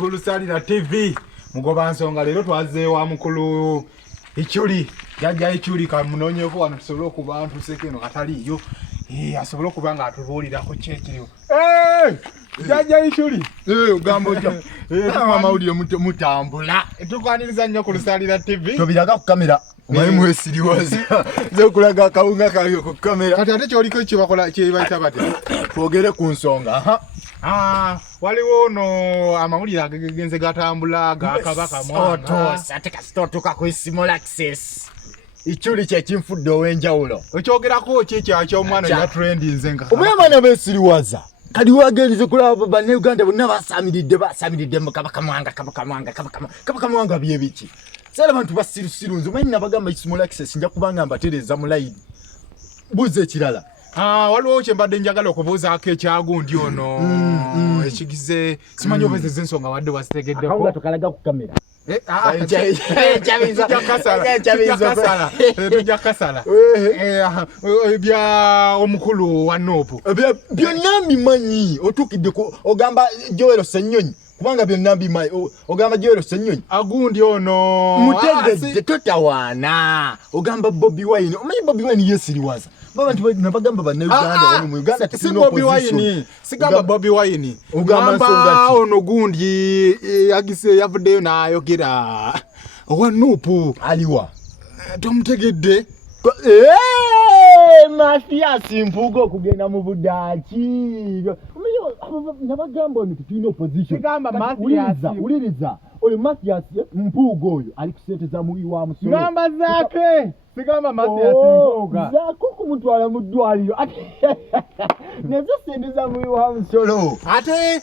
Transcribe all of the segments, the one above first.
Kulusalira TV mugoba nsonga lero twaze wa mukulu Iculi Jajja Iculi kamunonyeko wano tusobole ku bantu sekeno kataliyo asobole okubanga atubuulirako kyekiriwo Jajja Iculi ugambo kyo abamawulire mutambula tukwaniriza nnyo Kulusalira TV tobiraga ku kamera omanyi mwesiriwaza nze okulaga akawunga kayo ku kamera kati ate kyoliko kyebakola kyebayita bate twogere ku nsonga waliwo no amawulire agegenze gatambula gakabaka mwana ate kasitotuka ku Isma Olaxes Iculi kyekinfudde ow'enjawulo okyogerako kyomwana ya trendinze nga omwamana besiriwaza kadi wagenze kulaba bane Uganda bonna basamiridde kabaka mwanga byebiki sala bantu basirusirunze omanyi nabagamba Isma Olaxes nja kubanga mbatereza mu line buze ekirala waliwo kyembadde njagala okubuuzaako ekyagundi ono ekigize simanyi obezeza ensonga wadde wasitegeddeko akawunga tokalaga ku kamera tujja kasala ebya omukulu wa Nopu byonna mbimanyi otuukidde ogamba Joel Ssenyonyi kubanga byonna mbimanyi ogamba Joel Ssenyonyi agundi ono mutegedde totawaana ogamba Bobi Wine omanyi Bobi Wine yesiriwaza abantu nabagamba bana Uganda wano mu Uganda tekino opposition sigamba Bobi Wine ugamba ono gundi yagise yavuddeyo n'ayogera owa Nopu aliwa tomutegedde Mathias Mpugo kugenda mu budaki nabagamba ono tulina opposition sigamba Mathias uliriza oyo Mathias Mpugo oyo ali kusenteza muyi wa musolo ngamba zake sigamba Mathias Mpuga zako kumutwala mu ddwaliro nezo sendeza muyi wa musolo ate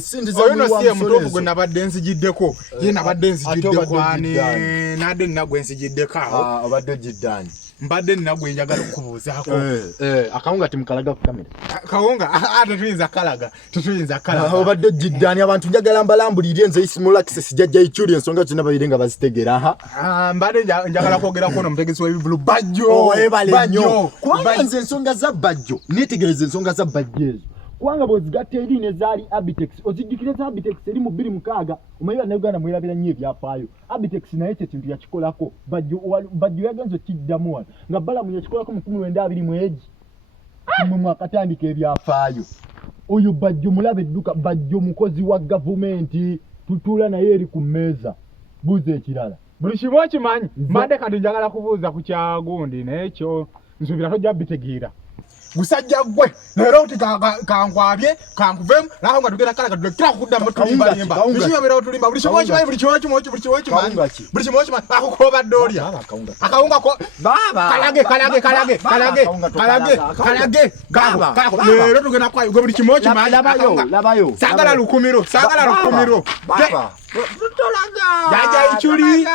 sendeza oyo no siye mutovu gwe nabadde nzigiddeko ye nabadde nzigiddeko nadde nagwe nzigiddeko obadde jiddani mbadde nagwe njagala okubuuzaako akawunga timukalaga ku kamera kawunga tetuyinza kalaga obadde jiddani abantu njagala mbalambulire nze Isma Olaxes Jajja Iculi ensonga zonna babire nga bazitegera mbadde njagala kwogerako n'omutegesi w'ebivulu bajjo kubanga nze ensonga za bajjo netegereza ensonga za bajjo ezo kubanga bw'ozigatta eri nezaali Abitex ozijjukira za Abitex eri mu 26 omanyi bannayuganda mwelabira nnyo ebyafaayo Abitex naye kye kintu yakikolako bajjo yagenze okiddamu wano nga balamu yakikolako mu 1920 mwe mwakatandika ebyafaayo oyo bajjo mulaba edduka bajjo mukozi wa gavumenti tutuula naye eri ku mmeeza buuza ekirala buli kimu okimanyi mbadde kati njagala kubuuza ku kyagundi naye kyo nsuubira tojja bitegeera gusajja gwe leero oti kankwabye kankuvemu naho nga tugenda kalaga tulekera kuddamu tulimbalimba bishimabira otulimba buli kimu okimanyi buli kimu okimanyi akukoba ddolya akawunga ko kalage leero tugenda kwayo gwe buli kimu okimanyi labayo sagala lukumiro Jajja Iculi